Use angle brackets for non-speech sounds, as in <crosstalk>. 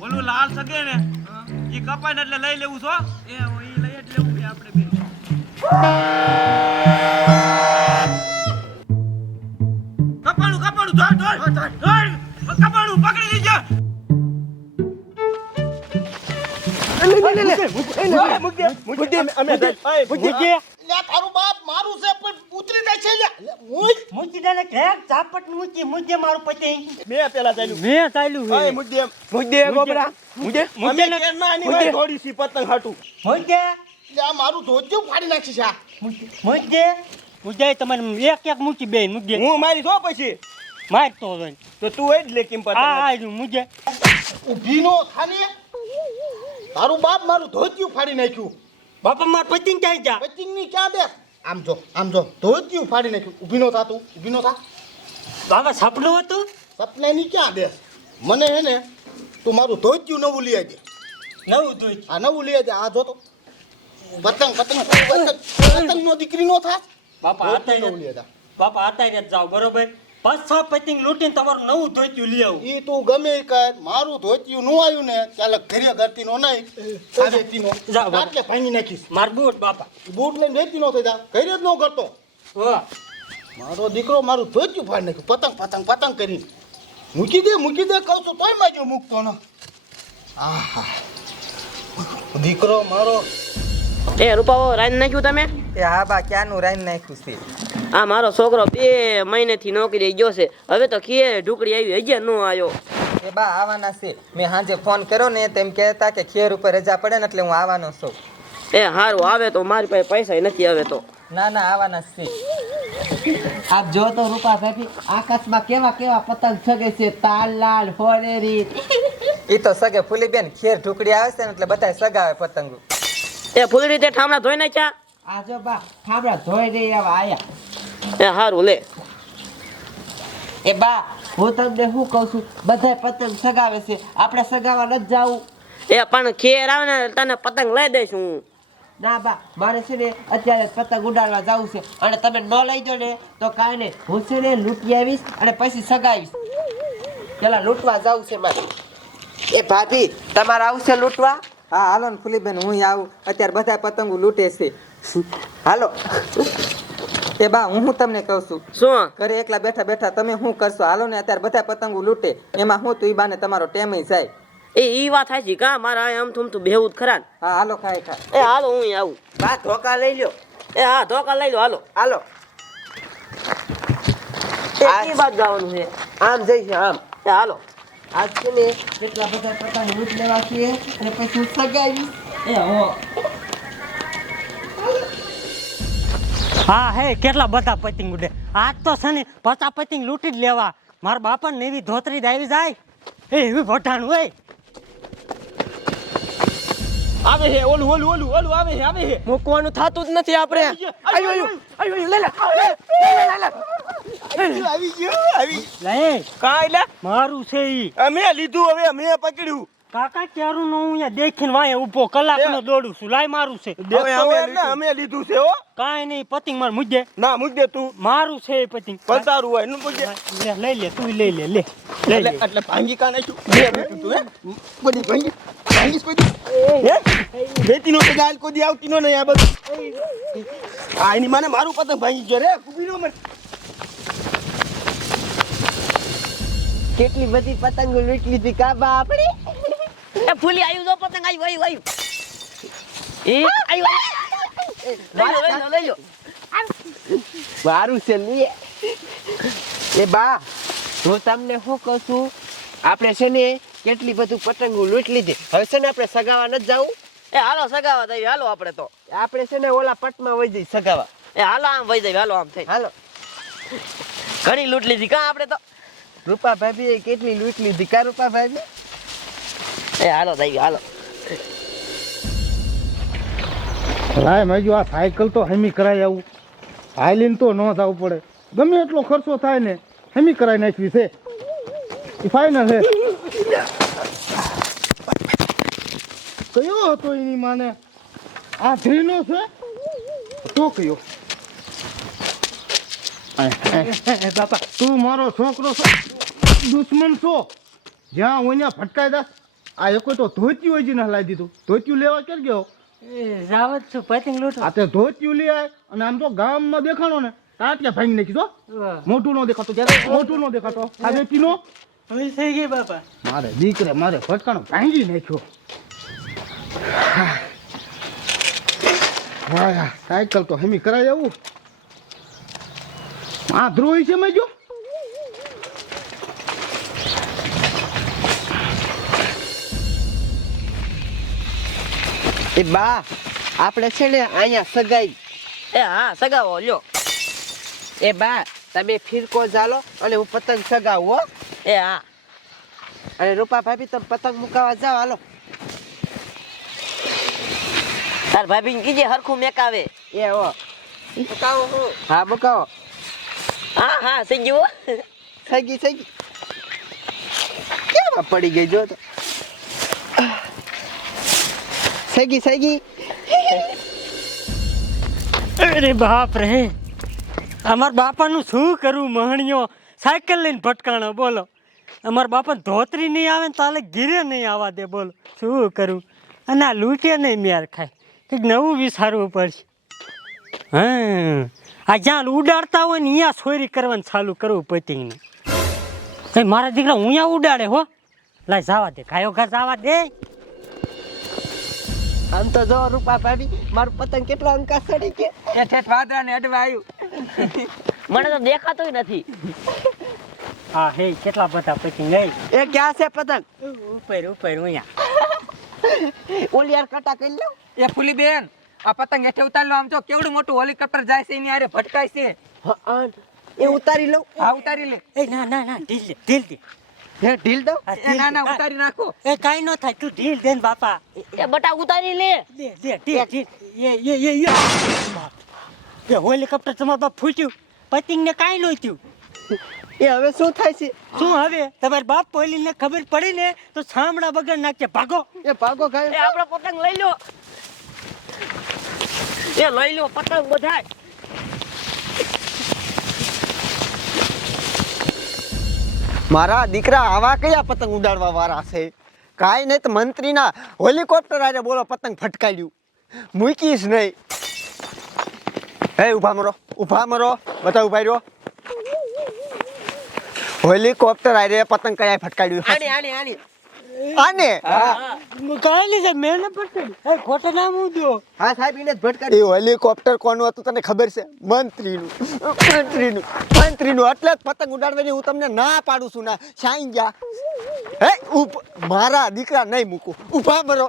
ઓલું લાલ સગે ને એ કપાય એટલે લઈ લેવું છો? એ ઈ લઈ જ લેવું છે આપણે બે કપાળું કપાળું ધોર ધોર ધોર કપાળું પકડી લીજો. તારું છે પણ ઉતરી જાય છે લ્યા લે, મુજ ને ચાપટ મારું પતિ મેં પેલા ચાલ્યું. મેં ચાલ્યું હે. ગોબરા. કેરના આની હોય થોડી સી પતંગ હાટું. લ્યા મારું ધોતિયું ફાડી નાખી છે મૂકે તમારે એક એક મૂકી બે મૂકે હું મારી છો પછી? મારતો હોય. તો તું એ જ લે કિંમત આ આ મુજે ઊભી નો થાને. તારું બાપ મારું ધોતિયું ફાડી નાખ્યું? બાપા માર પતિંગ ક્યાં જા? પચિંગની ક્યાં દે આમ જો આમ જો. ધોતિયું ફાડી નાખ્યું. ઊભી નો થાતું ઊભી નો થા. બાબા સપનું હતું? સપનાની ક્યાં દે મને હે ને તું મારું ધોતિયું નવું લઈ આવજે નવું દૂધ આ નવું લઈ આવજે આ જો તો. પતંગ પતંગ પતંગ પતંગ નો દીકરી નો થા બાપા આતા બાપા આતાય જાવ બરોબર? પાંચ પૈતિંગ લૂંટીને તમારું નવું ધોત્યું લઈ આવું ઈ તું ગમે કર મારું ધોતિયું નું આવ્યું ને ચાલ ઘરે ઘરતી નો નહીં વ્યક્તિ નો જા. એટલે ભાંગી નાખીશ માર બૂટ બાપા બૂટ લઈને વેચી નો થઈ જા ઘરે જ નો કરતો વાહ મારો દીકરો મારું ધોતિયું ફાડી નાખ્યું પતંગ પતંગ પતંગ કરીને મૂકી દે મૂકી દે કહું છું તોય માજો મૂકતો ન આહા દીકરો મારો એ રૂપાવો રાઈન નાખ્યું તમે? એ હા બા ક્યાંનું રાઈન નાખ્યું છે? આ મારો છોકરો બે મહિનેથી નોકરી ગયો છે. હવે તો ખીએ ઢુકડી આવી હજી ન આવ્યો. એ બા આવવાના છે. મેં સાંજે ફોન કર્યો ને તેમ કહેતા કે ખેર ઉપર રજા પડે ને એટલે હું આવવાનો છું. એ હારું આવે તો મારી પાસે પૈસા નથી આવે તો. ના ના આવવાના છે. આપ જો તો રૂપા ભાભી આકાશમાં કેવા કેવા પતંગ સગે છે? તાલ લાલ હોરેરી એ <laughs> તો સગે ફૂલીબેન ખેર ઢુકડી આવે છે ને એટલે બધાય સગાવે પતંગો. એ ફૂલ રીતે ઠામડા ધોઈ નાખ્યા? આ જો બા ઠામડા ધોઈ દે આયા. એ હારું લે. એ બા હું તમને શું કહું છું? બધાય પતંગ સગાવે છે. આપણે સગાવા નથી જાવું. એ પણ ખેર આવે ને તને પતંગ લઈ દઈશ. હું ના બા મારે છે ને અત્યારે પતંગ ઉડાડવા જવું છે. અને તમે ન લઈ દો ને તો કાંઈ ને હું છે ને લૂંટી આવીશ અને પછી સગાવીશ. પેલા લૂંટવા જવું છે મારે. એ ભાભી તમારે આવશે લૂંટવા? હા હાલો ને ફૂલીબેન હું આવું. અત્યારે બધા પતંગો લૂંટે છે. હાલો. એ બા હું હું તમને કહું છું? શું? ઘરે એકલા બેઠા બેઠા તમે શું કરશો? હાલો ને અત્યારે બધા પતંગો લૂંટે. એમાં હું તું ઈ બાને તમારો ટેમ જાય. એ ઈ વાત થાય છે કા? મારા આમ થુમ તું બેવું જ ખરા હા હાલો ખાય ખા એ હાલો હું આવું. બા ધોકા લઈ લ્યો. એ હા ધોકા લઈ લો હાલો. હાલો. એ આ- ઈ વાત જવાનું છે. આમ જઈશ આમ. એ હાલો. આજ છે ને કેટલા બધા પતંગ લૂંટ લેવા છીએ અને પછી હું સગાવી એ હો હા હે કેટલા બધા પતિંગ ઉડે. આજ તો છે ને પચા પતિંગ લૂંટી જ લેવા. મારા બાપા ને એવી ધોતરી જ આવી જાય. એ એવી ભટાણ હોય. આવે હે ઓલું ઓલું ઓલું ઓલું આવે હે આવે હે. મૂકવાનું થતું જ નથી આપણે. આયો આયો આયો લે લે લે લે. આવી લે મારું લે લઈ લે એટલે એટલે ભાંગી કા નાખ્યું તો આવતી નો નહીં આ બધું આ મારું પતંગ ભાંગી ગયો રે. કુબી નો મને. કેટલી બધી પતંગો લૂંટ લીધી કાબા આપણે એ ફૂલી આવ્યું જો પતંગ આવ્યું આવ્યું આવ્યું એ આવ્યું. લઈ લો મારું છે લે એ. બા હું તમને શું કહું છું? આપણે છે ને કેટલી બધું પતંગો લૂંટ લીધી. હવે છે ને આપણે સગાવા નથી જવું? એ હાલો સગાવા થઈ હાલો આપણે તો. આપણે છે ને ઓલા પટમાં વહી જઈ સગાવા. એ હાલો આમ વહી જાય હાલો આમ થઈ. હાલો. ઘણી લૂંટ લીધી કા આપણે તો? રૂપા ભાભી કેટલી લૂંટ લીધી? કા રૂપા ભાભી એ હાલો થઈ હાલો. રાય મજુ આ સાયકલ તો હેમી કરાય આવું. હાઈલીન તો ન થવું પડે. ગમે એટલો ખર્ચો થાય ને હેમી કરાઈ નાખવી છે. એ ફાઇનલ છે. કયો હતો એની માને? આ ધ્રીનો છે? તો કયો? બાપા તું મારો છોકરો છો? દુશ્મન છો? જ્યાં હોય ત્યાં ફટકાઈ દા આ એકો તો ધોતિયું હોય ને હલાવી દીધું. ધોતિયું લેવા ક્યારે ગયો? એ જાવ જ છું પતંગ લૂંટવા આ તે ધોતિયું લઈ આય અને આમ તો ગામમાં દેખાણો ને તાત્યા ભાઈ નાખી દો મોટું નો દેખાતો ત્યારે મોટું નો દેખાતો. આ બેટીનો? હવે થઈ ગઈ બાપા. મારે દીકરે મારે ફટકાનો ભાંગી નાખ્યો. વાહ સાયકલ તો હમી કરાય આવું. આ હોય છે મેં જો. એ બા આપણે છે ને અહીંયા સગાઈ. એ હા સગાવો લ્યો. એ બા તમે ફિરકો ઝાલો અને હું પતંગ સગાવો હો. એ હા. અને રૂપા ભાભી તમે પતંગ મુકાવા જાઓ હાલો. તાર ભાભી ને કીજે હરખું મેકાવે. એ હો. મુકાવો હું. હા મુકાવો. હા હા થઈ ગયું થઈ ગઈ થઈ ગઈ. કેમાં પડી ગઈ જો તો. થઈ ગઈ થઈ ગઈ. અરે બાપ રે. અમાર બાપાનું શું કરવું મહણીઓ સાયકલ લઈને ભટકાણો બોલો. અમાર બાપા ધોતરી નહીં આવે ને તાલે ગીરે નહીં આવવા દે બોલો. શું કરું? અને આ લૂંટે નહીં મેર ખાય. કંઈક નવું વિચારવું પડશે. હા. આ જ્યાં ઉડાડતા હોય ને અહીંયા સોરી કરવાનું ચાલુ કરવું પતિંગને કઈ મારા દીકરા હું અહીંયા ઉડાડે હો? લાય જવા દે ગાયો ઘા જવા દે. આમ તો જો રૂપા ભાભી મારું પતંગ કેટલો અંકા સડી કે એ ઠેઠ વાદળા ને અડવા આવ્યું મને તો દેખાતોય નથી. હા હે કેટલા બધા પતિંગ હે? એ ક્યાં છે પતંગ? ઉપર ઉપર અહીંયા. ઓલી યાર કટા કરી લઉં એ ફૂલી બેન આ પતંગ હેઠે ઉતારી લો આમ જો કેવડું મોટું હેલિકોપ્ટર જાય છે એની આરે ભટકાય છે. હા, એ ઉતારી લઉં હા ઉતારી લે. એ ના ના ના ઢીલ દે ઢીલ દે. હે ઢીલ દો એ ના ના ઉતારી નાખો. એ કાઈ નો થાય તું ઢીલ દે ને બાપા. એ બટા ઉતારી લે. દે દે ઢીલ ઢીલ. એ એ એ એ. એ હેલિકોપ્ટર તમારા બાપ ફૂટ્યું. પતિંગ ને કાઈ ન થયું. એ હવે શું થાય છે? શું હવે? તમારા બાપ પોલીને ખબર પડી ને તો સાંભળા વગર નાખે. ભાગો. એ ભાગો એ ખાય આપણો પતંગ લઈ લો. એ લઈ લો પતંગ બધાય. મારા દીકરા આવા કયા પતંગ ઉડાડવા વાળા છે? કાંઈ નહીં તો મંત્રીના હેલિકોપ્ટર આજે બોલો પતંગ ફટકાડ્યું મૂકીશ નહીં. હે ઊભા મરો ઊભા મરો બધા ઊભા રહ્યો. હેલિકોપ્ટર આરે પતંગ કયા ફટકાડ્યું આની આની આને. આને? કાંઈ છે મેને મેં એ ખોટે નામ ઉદ્યો હા સાહેબ એને જ એ હેલિકોપ્ટર કોનું હતું તને ખબર છે? મંત્રીનું. મંત્રીનું. મંત્રીનું. એટલે જ પતંગ ઉડાડવાની હું તમને ના પાડું છું ના. સાઈ ગયા હે ઉપ મારા દીકરા નહીં મૂકું. ઊભા મરો.